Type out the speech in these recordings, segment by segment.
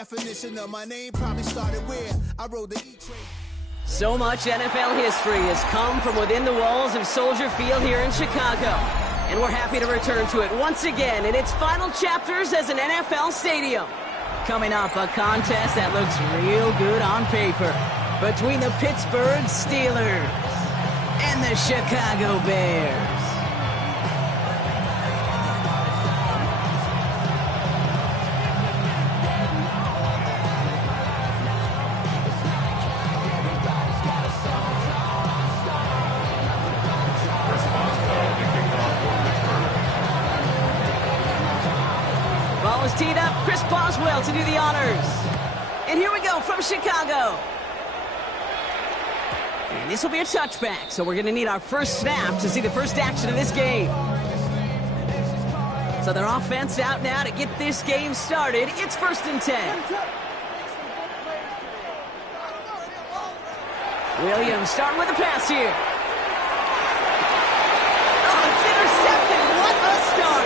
definition of my name probably started where I rode the E-train. So much NFL history has come from within the walls of Soldier Field here in Chicago. And we're happy to return to it once again in its final chapters as an NFL stadium. Coming up, a contest that looks real good on paper between the Pittsburgh Steelers and the Chicago Bears. Ball is teed up. Chris Boswell to do the honors. And here we go from Chicago. And this will be a touchback, so we're going to need our first snap to see the first action of this game. So their offense out now to get this game started. It's 1st and 10. Williams starting with a pass here. Oh, it's intercepted. What a start.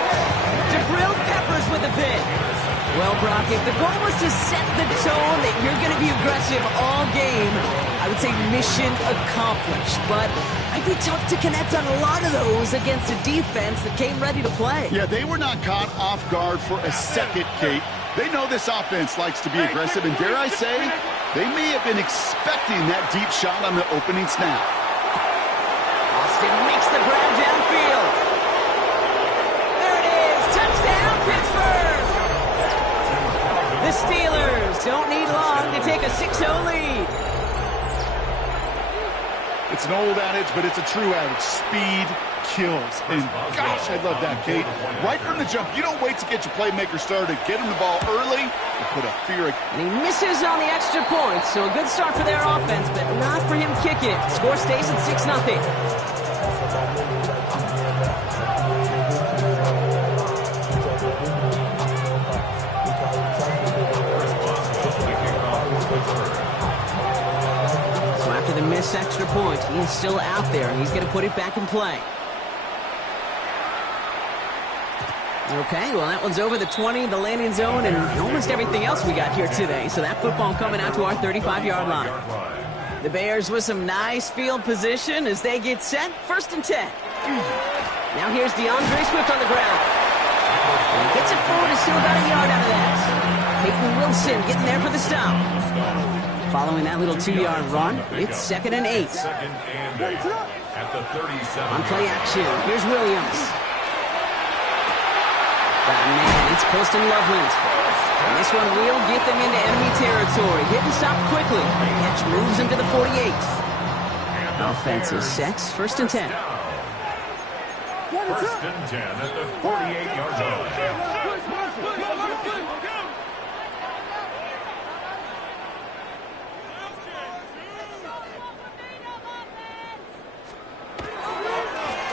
Jabril Peppers with the pick. Well, Brock, if the goal was to set the tone that you're going to be aggressive all game, I would say mission accomplished. But it'd be tough to connect on a lot of those against a defense that came ready to play. Yeah, they were not caught off guard for a second, Kate. They know this offense likes to be aggressive, and dare I say, they may have been expecting that deep shot on the opening snap. Austin makes the grab downfield. There it is. Touchdown, Pittsburgh. The Steelers don't need long to take a 6-0 lead. It's an old adage, but it's a true adage. Speed kills. And gosh, I love that, Kate. Right from the jump, you don't wait to get your playmaker started. Get him the ball early and put a fear. And he misses on the extra point, so a good start for their offense, but not for him kicking it. Score stays at 6-0. So after the missed extra point, he's still out there, and he's going to put it back in play. Okay, well, that one's over the 20, the landing zone, and almost everything else we got here today. So that football coming out to our 35-yard line. The Bears with some nice field position as they get set. 1st and 10. Now here's DeAndre Swift on the ground. And he gets it forward to still about a yard out of that. Peyton Wilson getting there for the stop. Following that little 2-yard run, it's 2nd and 8. On play action, here's Williams. Man, it's Colston Loveland. And this one will get them into enemy territory. Hit and stop quickly. The catch moves him to the 48. Offensive sets, 1st and 10. 1st and 10 at the 48-yard line.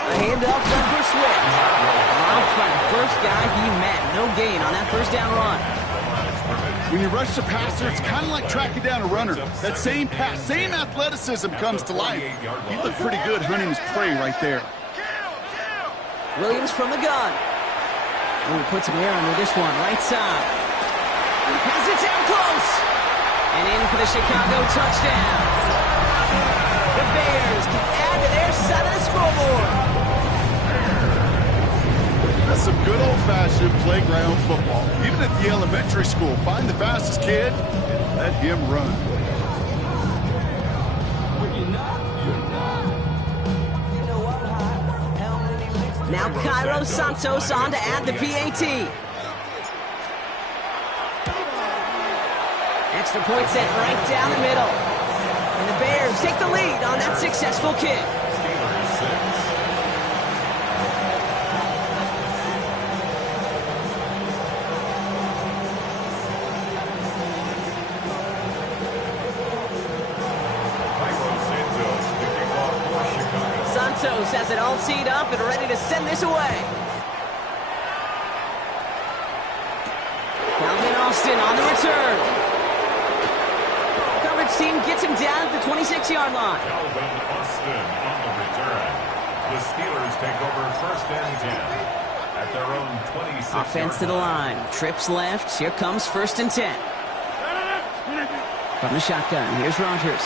A handoff done for Swift. Out front, first guy he met. No gain on that 1st down run. When you rush the passer, it's kind of like tracking down a runner. That same pass, same athleticism comes to life. He looked pretty good hunting his prey right there. Williams from the gun. Oh, he puts some air under this one. Right side. Has it down close. And in for the Chicago touchdown. The Bears can add to their side of the scoreboard. That's some good old-fashioned playground football. Even at the elementary school, find the fastest kid and let him run. Now Cairo Santos on to add the PAT. Extra point set right down the middle. And the Bears take the lead on that successful kick. Santos has it all teed up and ready to send this away. Calvin Austin on the return. Coverage team gets him down at the 26-yard line. Calvin Austin on the return. The Steelers take over 1st and 10 at their own 26-yard line. Offense to the line. Trips left. Here comes 1st and 10. From the shotgun, here's Rodgers.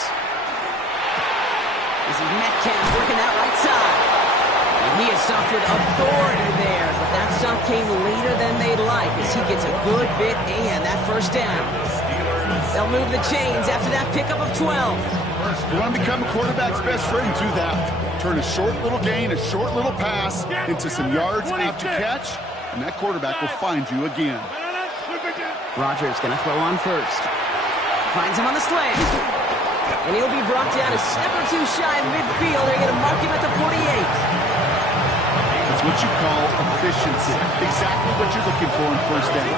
This is Metcalf working that right side. And he is stopped with authority there, but that stop came later than they'd like as he gets a good bit and that first down. They'll move the chains after that pickup of 12. You want to become a quarterback's best friend, do that. Turn a short little gain, a short little pass into some yards after catch, and that quarterback will find you again. Rodgers going to throw on first. Finds him on the slant. And he'll be brought down a step or two shy of midfield. They're going to mark him at the 48. That's what you call efficiency. Exactly what you're looking for in first down.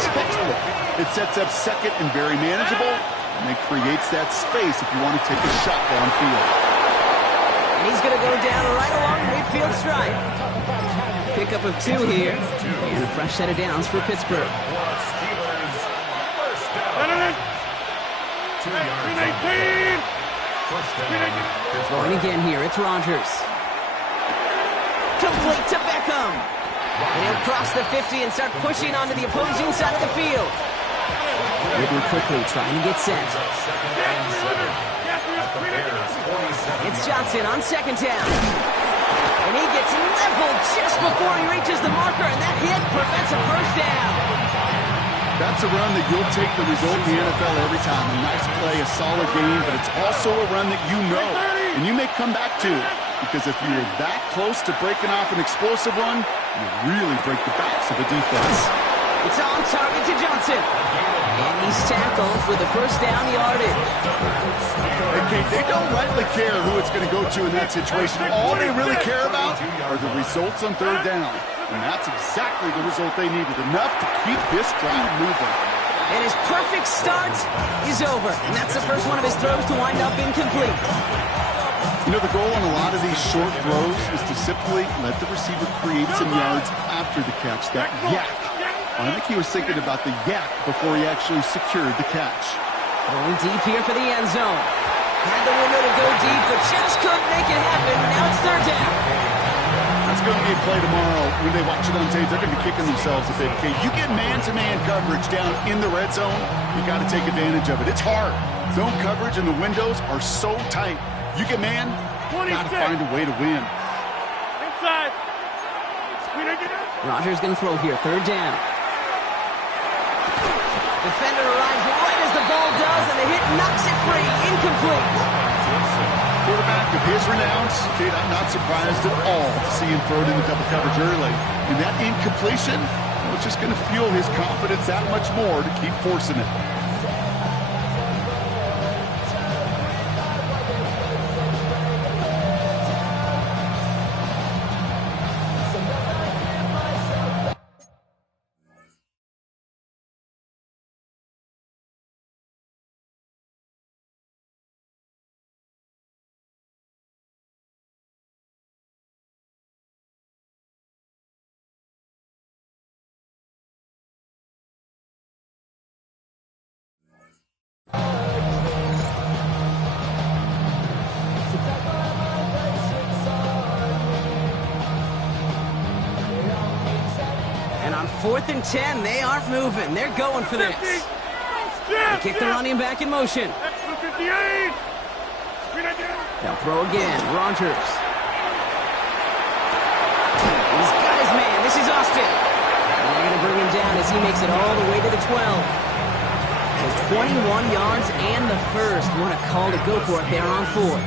Textbook. It sets up second and very manageable, and it creates that space if you want to take a shot downfield. And he's going to go down right along the midfield stripe. Pickup of 2 here. And a fresh set of downs for Pittsburgh. Going again here, it's Rodgers. Complete to Beckham. And he'll cross the 50 and start pushing onto the opposing side of the field. Moving quickly, trying to get set. It's Johnson on second down. And he gets leveled just before he reaches the marker, and that hit prevents a first down. That's a run that you'll take the result in the NFL every time. A nice play, a solid game, but it's also a run that you know, and you may come back to. Because if you were that close to breaking off an explosive run, you really break the backs of a defense. It's on target to Johnson. And he's tackled with a first down yardage. Okay, they don't rightly care who it's going to go to in that situation. All they really care about are the results on third down. And that's exactly the result they needed. Enough to keep this drive moving. And his perfect start is over. And that's the first one of his throws to wind up incomplete. You know, the goal on a lot of these short throws is to simply let the receiver create some yards after the catch. That yak. I think he was thinking about the yak before he actually secured the catch. Going deep here for the end zone. Had the window to go deep, but just couldn't make it happen. Now it's third down. That's going to be a play tomorrow. When they watch it on tape, they're going to be kicking themselves a bit. Okay, you get man-to-man coverage down in the red zone, you got to take advantage of it. It's hard. Zone coverage and the windows are so tight. You get man, got to find a way to win. Inside. Rodgers going to throw here, third down. Defender arrives right as the ball does, and the hit knocks it free. Incomplete. Quarterback of his renown, Kate, I'm not surprised at all to see him throw it into double coverage early. And that incompletion was just going to fuel his confidence that much more to keep forcing it. And on 4th and 10, they aren't moving. They're going for this. They kick the running back in motion. They'll throw again. Rodgers. He's got his man. This is Austin. And they're going to bring him down as he makes it all the way to the 12. So 21 yards and the first. What a call to go for it there on 4th.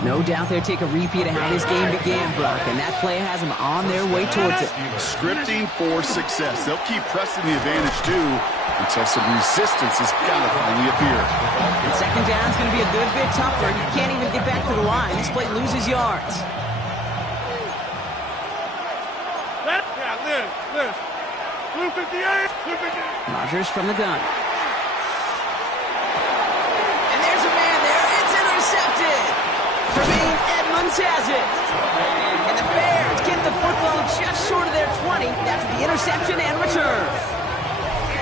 No doubt they'll take a repeat of how this game began, Brock, and that play has them on their way towards it. Scripting for success. They'll keep pressing the advantage, too, until some resistance has got to finally appear. And second down's going to be a good bit tougher. You can't even get back to the line. This play loses yards. Rodgers from the gun. And there's a man there. It's intercepted. Tremaine Edmonds has it. And the Bears get the football just short of their 20 after the interception and return.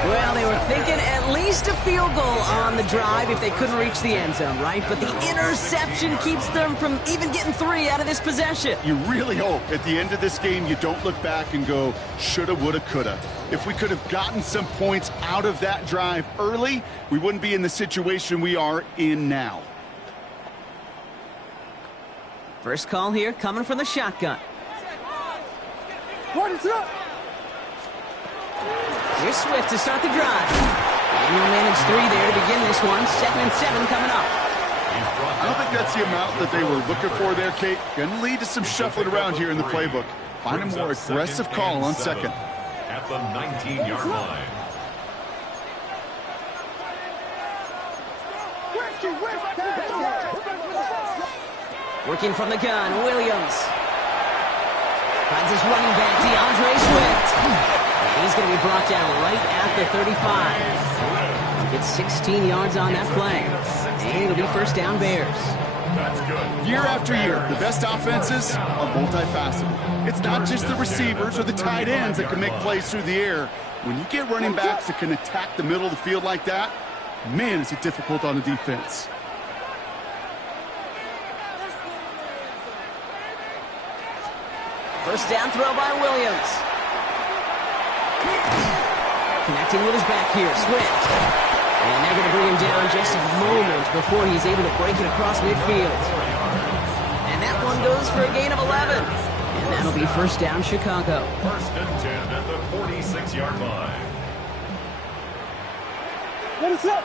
Well, they were thinking at least least a field goal on the drive if they couldn't reach the end zone, right? But the interception keeps them from even getting 3 out of this possession. You really hope at the end of this game you don't look back and go, shoulda, woulda, coulda. If we could have gotten some points out of that drive early, we wouldn't be in the situation we are in now. First call here coming from the shotgun. What is up? Here's Swift to start the drive. And he'll manage 3 there to begin this one. 2nd and 7 coming up. I don't think that's the amount that they were looking for there, Kate. Going to lead to some shuffling around here in the playbook. Find a more aggressive call on 2nd. At the 19-yard line. Working from the gun, Williams. Finds his running back, DeAndre Swift. And he's going to be brought down right at the 35. Gets 16 yards on that play. And it'll be first down Bears. That's good. Year after year, the best offenses are multifaceted. It's not just the receivers or the tight ends that can make plays through the air. When you get running backs that can attack the middle of the field like that, man, is it difficult on the defense. First down throw by Williams. Connecting with his back here, Swift. And they're going to bring him down just a moment before he's able to break it across midfield. And that one goes for a gain of 11. And that'll be first down Chicago. First and 10 at the 46-yard line. What is up?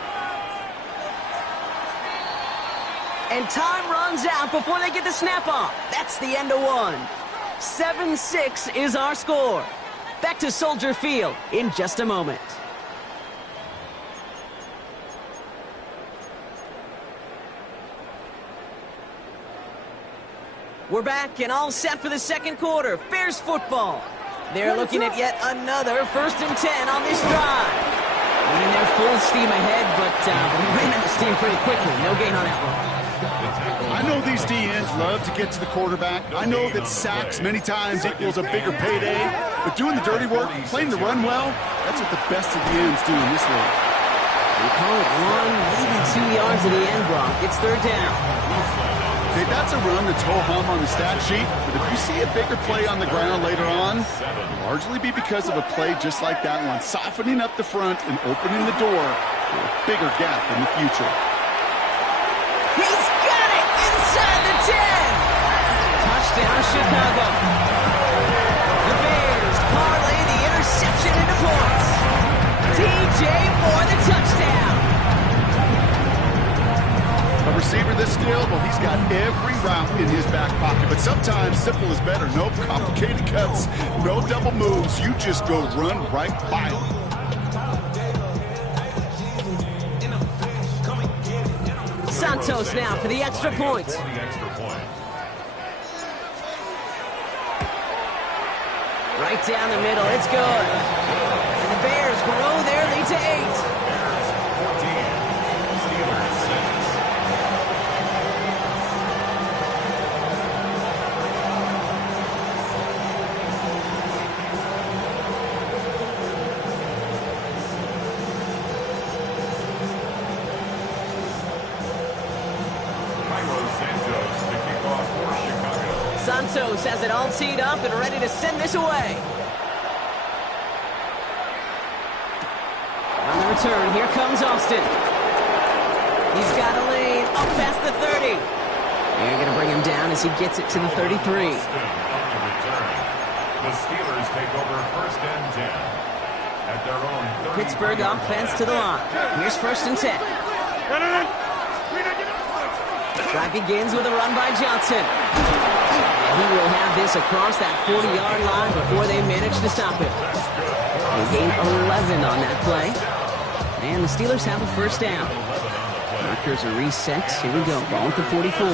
And time runs out before they get the snap off. That's the end of one. 7-6 is our score. Back to Soldier Field in just a moment. We're back and all set for the second quarter. Bears football. They're looking at yet another 1st and 10 on this drive. Running their full steam ahead, but we ran out of steam pretty quickly. No gain on that one. I know these DNs love to get to the quarterback. I know that sacks many times equals a bigger payday. But doing the dirty work, playing the run well, that's what the best of the ends do in this league. We call it 1, maybe 2 yards of the end, Brock. It's 3rd down. Okay, that's a run that's ho-hum on the stat sheet, but if you see a bigger play on the ground later on, it'll largely be because of a play just like that one, softening up the front and opening the door for a bigger gap in the future. He's got it inside the 10. Touchdown, Chicago. The Bears parlay the interception into points. DJ Moore, the touchdown. A receiver this skilled, well, he's got every route in his back pocket, but sometimes simple is better. No complicated cuts, no double moves. You just go run right by him. Santos now for the extra point. Right down the middle, it's good. And the Bears grow their lead to 8. Santos has it all teed up and ready to send this away. On the return, here comes Austin. He's got a lane up past the 30. They're going to bring him down as he gets it to the 33. The Steelers take over 1st and 10 at their own 30. Pittsburgh offense to the line. Here's 1st and 10. Drive begins with a run by Johnson. And he will have this across that 40-yard line before they manage to stop it. They gain 11 on that play. And the Steelers have a first down. Markers are reset. Here we go. Ball at the 44.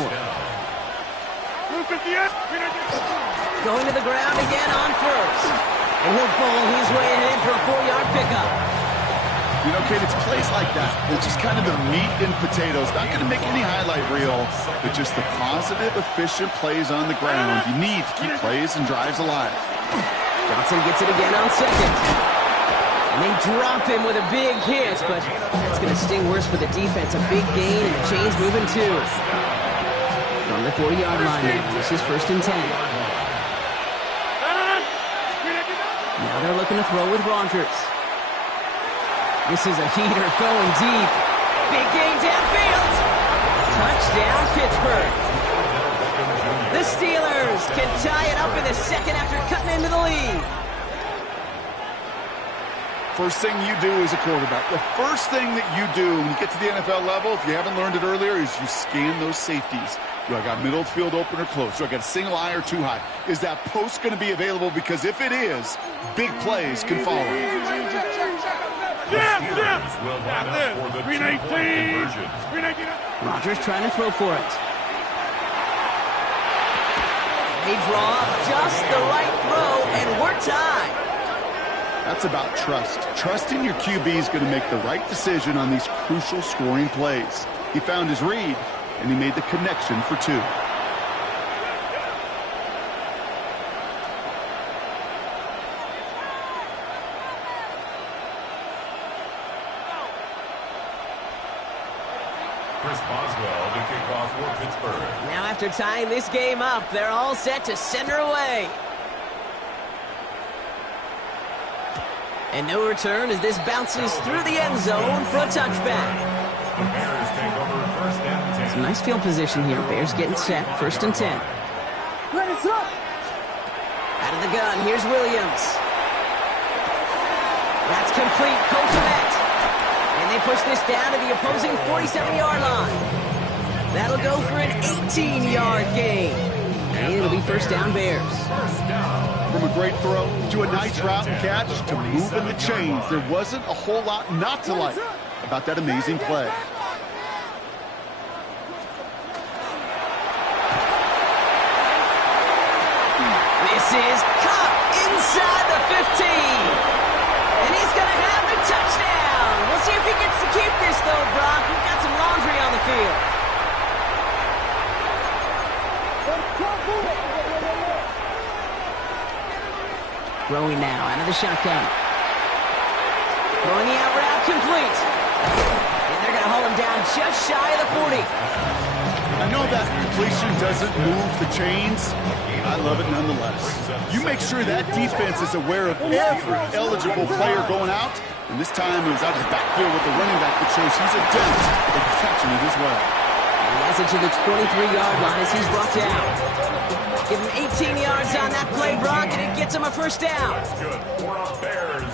Going to the ground again on 1st. And he'll bowl his way in for a 4-yard pickup. You know, Kate, it's plays like that. It's just kind of the meat and potatoes. Not going to make any highlight reel, but just the positive, efficient plays on the ground. You need to keep plays and drives alive. Johnson gets it again on 2nd. And And they drop him with a big hit, but that's going to sting worse for the defense. A big gain, and the chain's moving too. From the 40-yard line now, this is 1st and 10. Now they're looking to throw with Rodgers. This is a heater going deep. Big gain downfield. Touchdown, Pittsburgh. The Steelers can tie it up in the second after cutting into the lead. First thing you do as a quarterback, the first thing that you do when you get to the NFL level, if you haven't learned it earlier, is you scan those safeties. Do I got middle field open or close? Do I got a single high or too high? Is that post going to be available? Because if it is, big plays can follow. Rodgers trying to throw for it. They draw up just the right throw, and we're tied. That's about trust. Trusting your QB is going to make the right decision on these crucial scoring plays. He found his read, and he made the connection for 2. Chris Boswell to kick off for Pittsburgh. Now after tying this game up, they're all set to send her away. And no return as this bounces through the end zone for a touchback. The Bears take over 1st and 10. Some nice field position here. Bears getting set, 1st and 10. Out of the gun, here's Williams. That's complete, Komet. And they push this down to the opposing 47-yard line. That'll go for an 18-yard gain. And it'll be 1st down Bears. From a great throw to a nice route and catch to moving the chains, there wasn't a whole lot not to like about that amazing play. This is caught inside the 15. And he's going to have the touchdown. We'll see if he gets to keep this, though, Brock. We've got some laundry on the field. Throwing now out of the shotgun. Throwing the out route complete. And they're going to hold him down just shy of the 40. I know that completion doesn't move the chains. I love it nonetheless. You make sure that defense is aware of every eligible player going out. And this time it was out of the backfield with the running back that shows he's adept at catching it as well. And he has it to the 23-yard line as he's brought down. Give him 18 yards on that play, Brock, and it gets him a 1st down. That's good for a Bears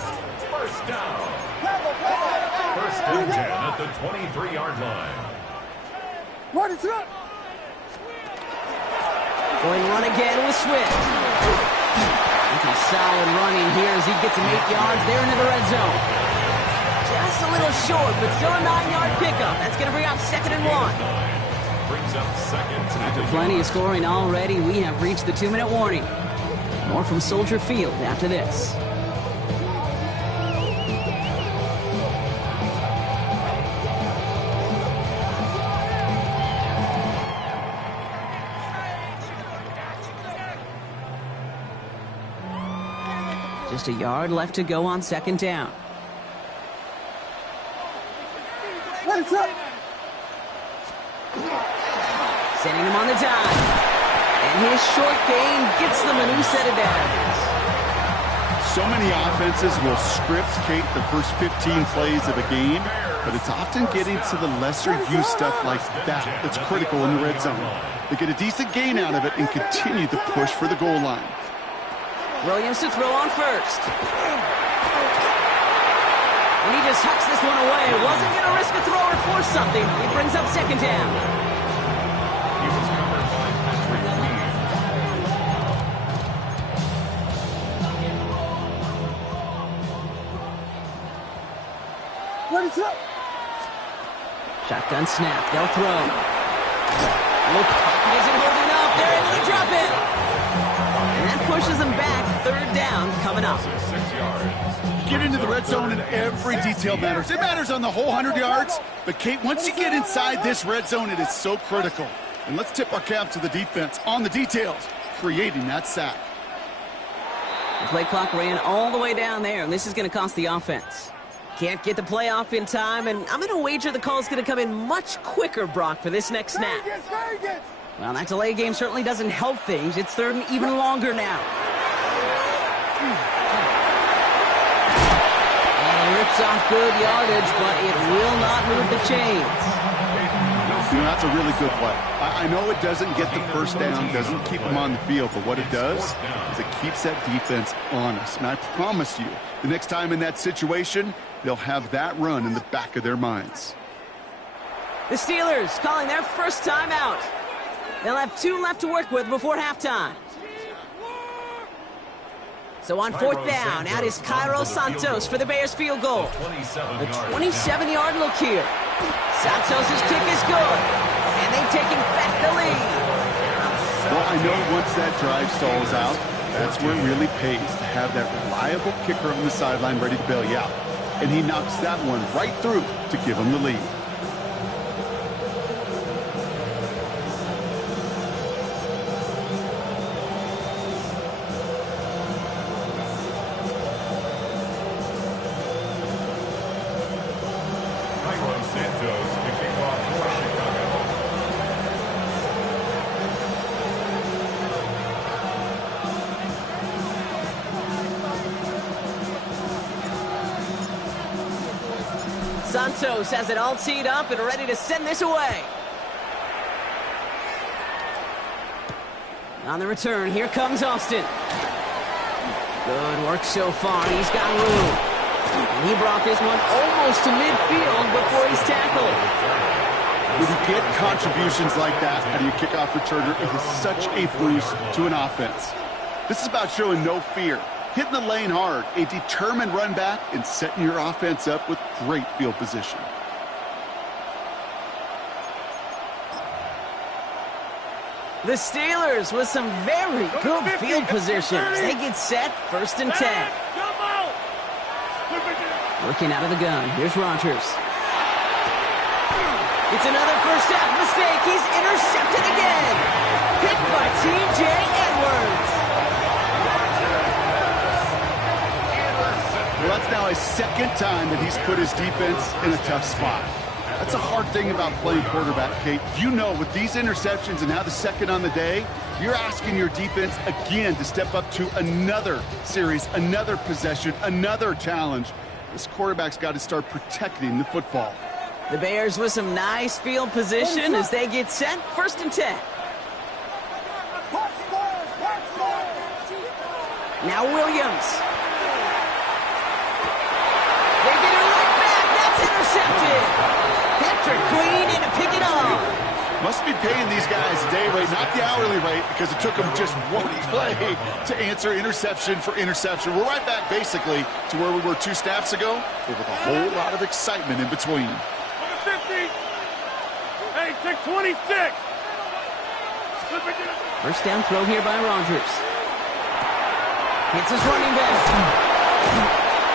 1st down. 1st and 10 at the 23-yard line. Going to run again with Swift. That's a solid running here as he gets him 8 yards there into the red zone. Just a little short, but still a 9-yard pickup. That's going to bring up 2nd and 1. Brings up 2nd. After plenty of scoring already, we have reached the 2-minute warning. More from Soldier Field after this. Just a yard left to go on 2nd down. Sending him on the dive. And his short gain gets them a new set of downs. So many offenses will script Kate the first 15 plays of a game, but it's often getting to the lesser used stuff like that that's critical in the red zone. They get a decent gain out of it and continue to push for the goal line. Williams to throw on 1st. And he just hucks this one away. Wasn't going to risk a throw or force something. He brings up 2nd down. He was covered by Patrick Reed. Shotgun snap. They'll throw. Look, pocket isn't holding up. They're able to drop it. And that pushes them back. 3rd down coming up. 6 yards. Get into the red zone and every detail matters. It matters on the whole 100 yards. But, Kate, once you get inside this red zone, it is so critical. And let's tip our cap to the defense on the details, creating that sack. The play clock ran all the way down there, and this is going to cost the offense. Can't get the play off in time, and I'm going to wager the call's going to come in much quicker, Brock, for this next snap. Well, that delay game certainly doesn't help things. It's third and even longer now. And he rips off good yardage, but it will not move the chains. You know, that's a really good play. I know it doesn't get the first down, doesn't keep them on the field, but what it does is it keeps that defense honest. And I promise you, the next time in that situation, they'll have that run in the back of their minds. The Steelers calling their first timeout. They'll have 2 left to work with before halftime. So on fourth down, out is Cairo Santos for the Bears field goal. A 27-yard look here. Santos' kick is good, and they've taken back the lead. Well, I know once that drive stalls out, that's where it really pays to have that reliable kicker on the sideline ready to bail you out. And he knocks that one right through to give him the lead. Santos has it all teed up and ready to send this away. On the return, here comes Austin. Good work so far. He's got room. And he brought this one almost to midfield before he's tackled. When you get contributions like that out of your kickoff returner, it is such a boost to an offense. This is about showing no fear, hitting the lane hard, a determined run back, and setting your offense up with great field position. The Steelers with some very good field positions. They get set, 1st and 10. Working out of the gun. Here's Rodgers. It's another first half mistake. He's intercepted again. Picked by T.J. Edwards. Well, that's now his second time that he's put his defense in a tough spot. That's a hard thing about playing quarterback, Kate. You know, with these interceptions and now the second on the day, you're asking your defense again to step up to another series, another possession, another challenge. This quarterback's got to start protecting the football. The Bears with some nice field position as they get set, 1st and 10. Now Williams. They get it right back. That's intercepted. Patrick Queen in to pick it up. Must be paying these guys a day rate, not the hourly rate, because it took them just one play to answer interception for interception. We're right back basically to where we were 2 snaps ago, but with a whole lot of excitement in between. 50. Hey, take 26. First down throw here by Rodgers. Hits his running back.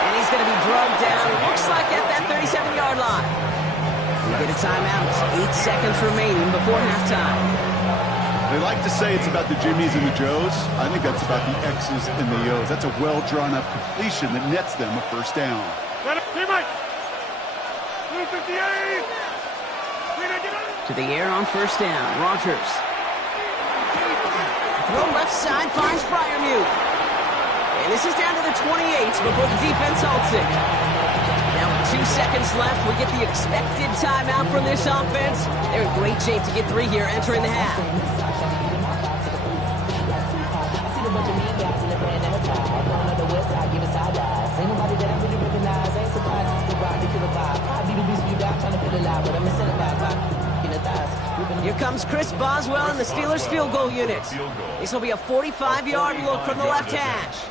And he's going to be drugged down. Looks like at that 37-yard line. We get a timeout. 8 seconds remaining before halftime. They like to say it's about the Jimmies and the Joes. I think that's about the X's and the O's. That's a well-drawn-up completion that nets them a first down. To the air on first down. Rodgers. Throw left side finds Freiermuth. And this is down to the 28 before the defense halts it. Now with 2 seconds left, we get the expected timeout from this offense. They're in great shape to get 3 here entering the half. Here comes Chris Boswell in the Steelers field goal unit. This will be a 45-yard look from the left hash.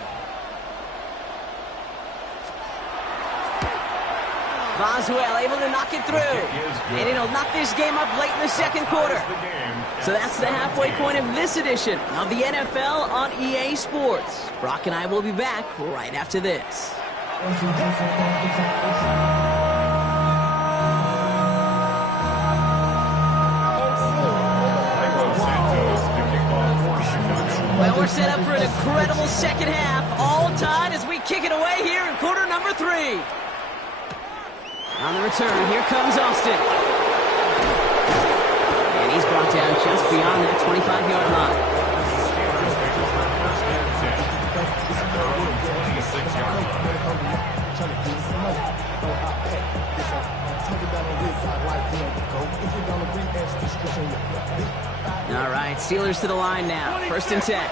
Boswell able to knock it through. And it'll knock this game up late in the second quarter. So that's the halfway point of this edition of the NFL on EA Sports. Brock and I will be back right after this. Well, we're set up for an incredible second half. All still tied as we kick it away here in quarter number 3. On the return, here comes Austin. And he's brought down just beyond that 25-yard line. All right, Steelers to the line now. 1st and 10.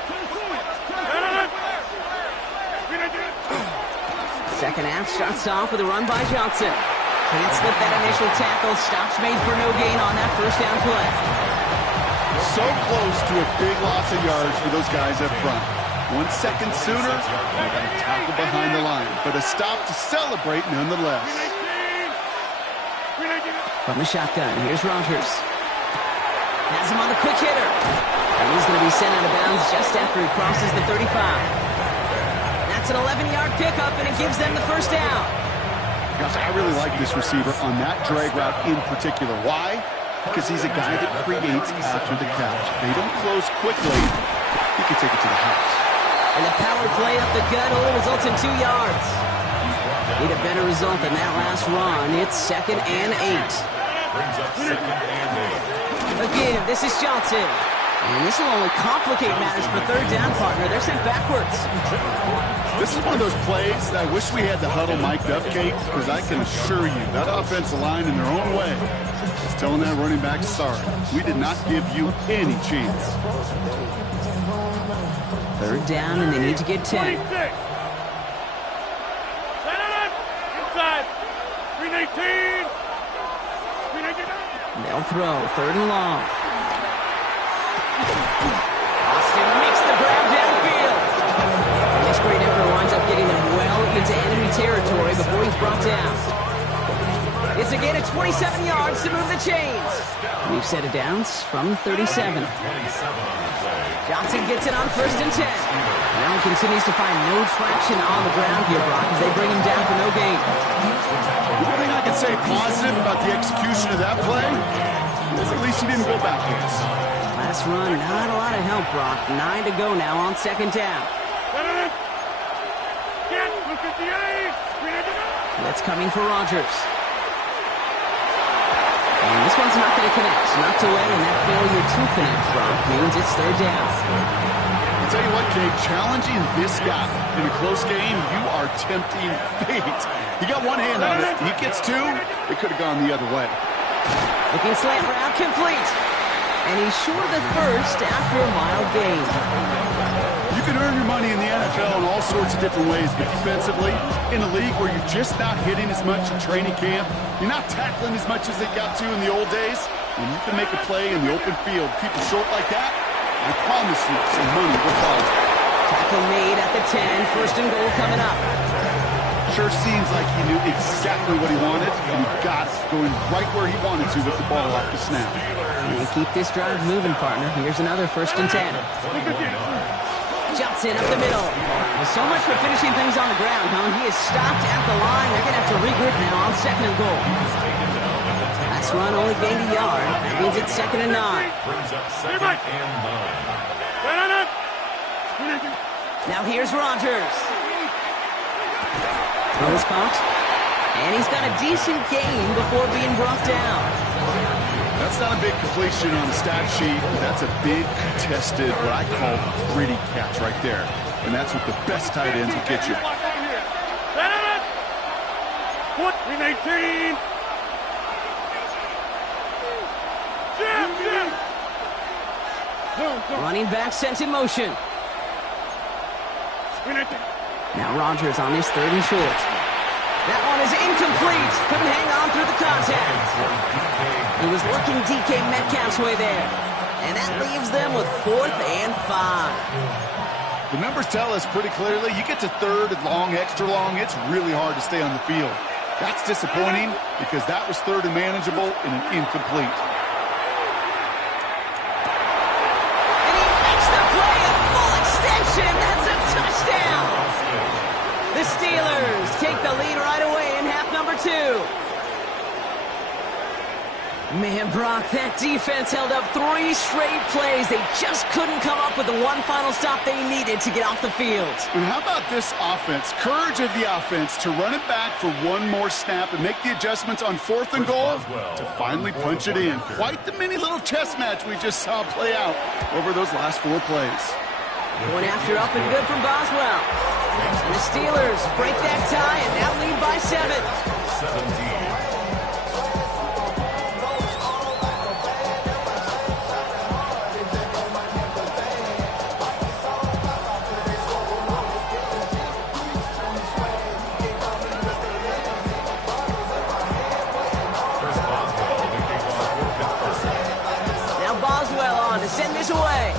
Second half starts off with a run by Johnson. Can't slip that initial tackle. Stops made for no gain on that first down play. So close to a big loss of yards for those guys up front. 1 second sooner, they got a tackle behind the line. But a stop to celebrate nonetheless. From the shotgun, here's Rodgers. Has him on the quick hitter. And he's going to be sent out of bounds just after he crosses the 35. That's an 11-yard pickup, and it gives them the first down. Gosh, I really like this receiver on that drag route in particular. Why? Because he's a guy that creates after the catch. They don't close quickly. He can take it to the house. And the power play up the gut only results in 2 yards. Need a better result than that last run. It's 2nd and 8. Brings up 2nd and 8. Again, this is Johnson. And this will only complicate matters for 3rd down, partner. They're sent backwards. This is one of those plays that I wish we had the huddle mic'd up, Kate, because I can assure you that offensive line in their own way is telling that running back, sorry, we did not give you any chance. 3rd down, and they need to get 10. Inside. 319. They'll throw. 3rd and long. Austin makes the grab downfield. And this great effort winds up getting them well into enemy territory before he's brought down. It's a gain of 27 yards to move the chains. We've set it down from 37. Johnson gets it on 1st and 10. Now he continues to find no traction on the ground here, Brock, as they bring him down for no gain. The one thing I can say positive about the execution of that play is at least he didn't go backwards. Last run, not a lot of help, Brock. 9 to go now on 2nd down. That's coming for Rodgers. And this one's not going to connect. Knocked away, and that failure to connect, Brock, means it's 3rd down. I'll tell you what, Kate, challenging this guy in a close game, you are tempting fate. He got one hand on it. He gets 2. It could have gone the other way. Looking slant route complete. And he's short of the first after a mild gain. You can earn your money in the NFL in all sorts of different ways, but defensively, in a league where you're just not hitting as much in training camp, you're not tackling as much as they got to in the old days, when you can make a play in the open field, keep it short like that, I promise you some money will follow. Tackle made at the 10, 1st and goal coming up. Sure seems like he knew exactly what he wanted, and he got it, going right where he wanted to with the ball off the snap. And keep this drive moving, partner. Here's another 1st and 10. Johnson up the middle. Well, so much for finishing things on the ground, huh? He is stopped at the line. They're going to have to regroup now on 2nd and goal. Last run only gained a yard. That means it's 2nd and 9. Brings up 2nd and 9. Now here's Rodgers. Throw is caught. And he's got a decent gain before being brought down. That's not a big completion on the stat sheet. That's a big contested, what I call gritty catch right there. And that's what the best tight ends will get you. 319. Running back sent in motion. Now Rodgers on his 3rd and short. That one is incomplete. Couldn't hang on through the contact. He was looking DK Metcalf's way there. And that leaves them with 4th and 5. The numbers tell us pretty clearly, you get to 3rd and long, extra long, it's really hard to stay on the field. That's disappointing because that was 3rd and manageable and an incomplete. And he makes the play a full extension. That's a touchdown. The Steelers take the lead right away in half number 2. Man, Brock, that defense held up 3 straight plays. They just couldn't come up with the one final stop they needed to get off the field. And how about this offense? Courage of the offense to run it back for one more snap and make the adjustments on 4th and goal to finally punch it in. Quite the mini little chess match we just saw play out over those last 4 plays. Going after up and good from Boswell. And the Steelers break that tie and now lead by 7. 17. Send this away.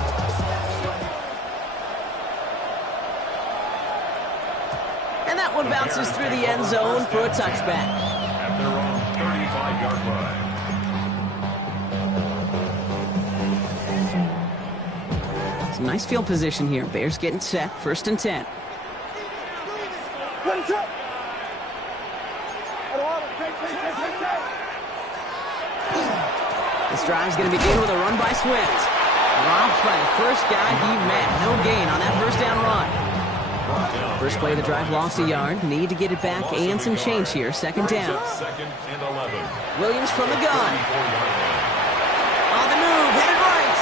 And that one bounces through the end zone for a touchback. At their own 35-yard line. Some nice field position here. Bears getting set. 1st and 10. This drive's going to begin with a run by Swift. Dropped by the first guy he met. No gain on that 1st down run. First play of the drive lost a yard. Need to get it back and some change here. 2nd down. 2nd and 11. Williams from the gun. On the move, headed right.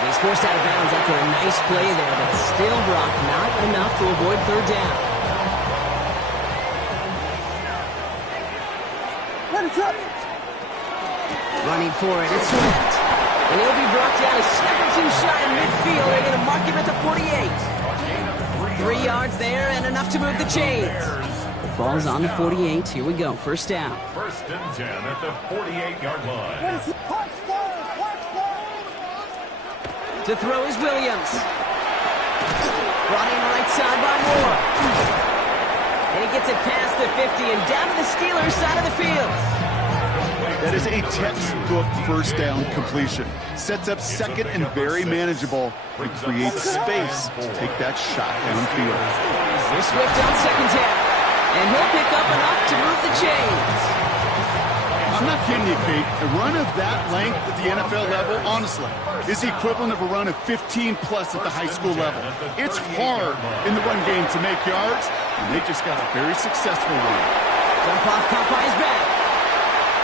And he's forced out of bounds after a nice play there, but still, Brock, not enough to avoid 3rd down. Running for it, it's Swift. And he'll be brought down a step or 2 shy in midfield. They're going to mark him at the 48. 3 yards there and enough to move the chains. The ball's on the 48. Here we go, 1st down. 1st and 10 at the 48-yard line. To throw is Williams. Brought in right side by Moore. And he gets it past the 50 and down to the Steelers' side of the field. That is a textbook 1st down completion. Sets up 2nd and very manageable and creates space to take that shot downfield. Here's Swift on 2nd down. And he'll pick up enough to move the chains. I'm not kidding you, Kate. A run of that length at the NFL level, honestly, is the equivalent of a run of 15-plus at the high school level. It's hard in the run game to make yards, and they just got a very successful one. Jump off, caught by his back.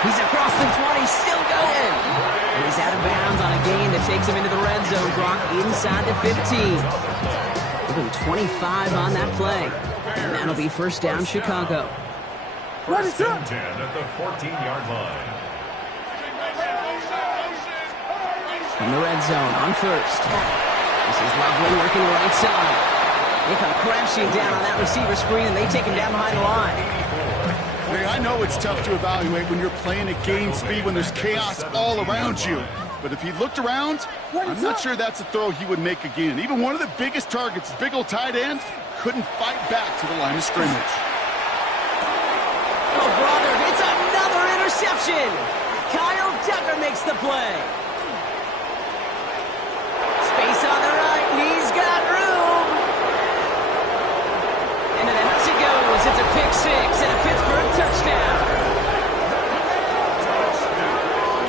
He's across the 20, still going. And he's out of bounds on a gain that takes him into the red zone. Brock inside the 15. Give him 25 on that play. And that'll be 1st down, Chicago. 1st and 10 at the 14-yard line. From the red zone on 1st. This is Lovely working the right side. They come crashing down on that receiver screen, and they take him down behind the line. I know it's tough to evaluate when you're playing at game speed when there's chaos all around you. But if he looked around, I'm not sure that's a throw he would make again. Even one of the biggest targets, big old tight end, couldn't fight back to the line of scrimmage. Oh, brother, it's another interception. Kyle Tucker makes the play. Space on the right. He's got room. Into the house he goes. It's a pick 6 and a Pittsburgh touchdown.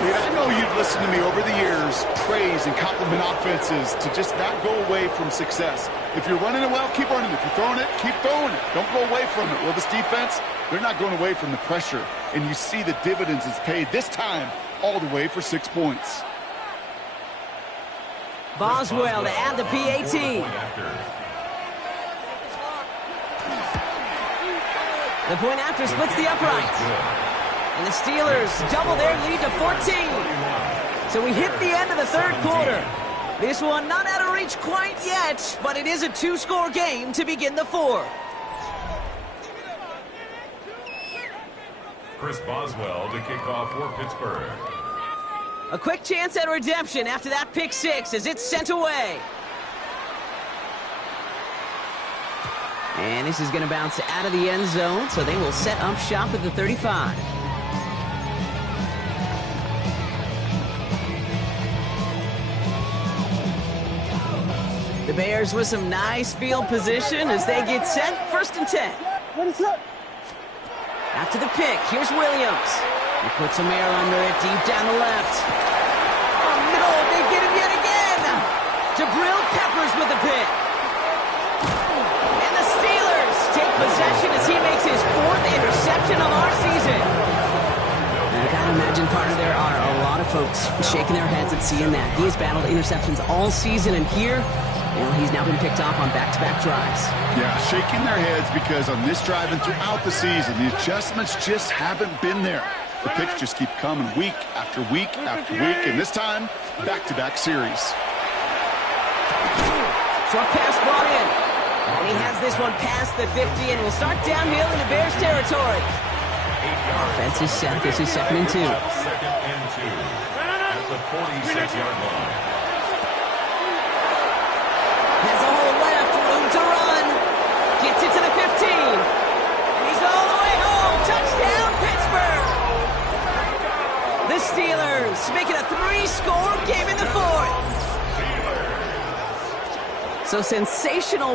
Kate, I know you've listened to me over the years praise and compliment offenses to just not go away from success. If you're running it well, keep running it. If you're throwing it, keep throwing it. Don't go away from it. Well, this defense, they're not going away from the pressure. And you see the dividends it's paid this time all the way for 6 points. Boswell to add the PAT. The point after splits the uprights. And the Steelers double their lead to 14. So we hit the end of the 3rd quarter. This one not out of reach quite yet, but it is a 2-score game to begin the 4th. Chris Boswell to kick off for Pittsburgh. A quick chance at redemption after that pick 6 as it's sent away. And this is going to bounce out of the end zone, so they will set up shop at the 35. The Bears with some nice field position as they get set. 1st and 10. After the pick, here's Williams. He puts some air under it, deep down the left. Oh no, they get him yet again! Jabril Peppers with the pick. And the Steelers take possession as he makes his 4th interception of our season. And I gotta imagine, partner, there are a lot of folks shaking their heads at seeing that. He has battled interceptions all season, and here, he's now been picked off on back-to-back drives. Yeah, shaking their heads because on this drive and throughout the season, the adjustments just haven't been there. The picks just keep coming week after week after week, and this time, back-to-back series. Short pass brought in. And he has this one past the 50 and will start downhill into Bears territory. Offense is set. This is 2nd and 2. 2nd and 2 at the 46-yard line. Has a hole left, room to run. Gets it to the 15. And he's all the way home. Touchdown, Pittsburgh. The Steelers make it a 3-score game in the 4th. So sensational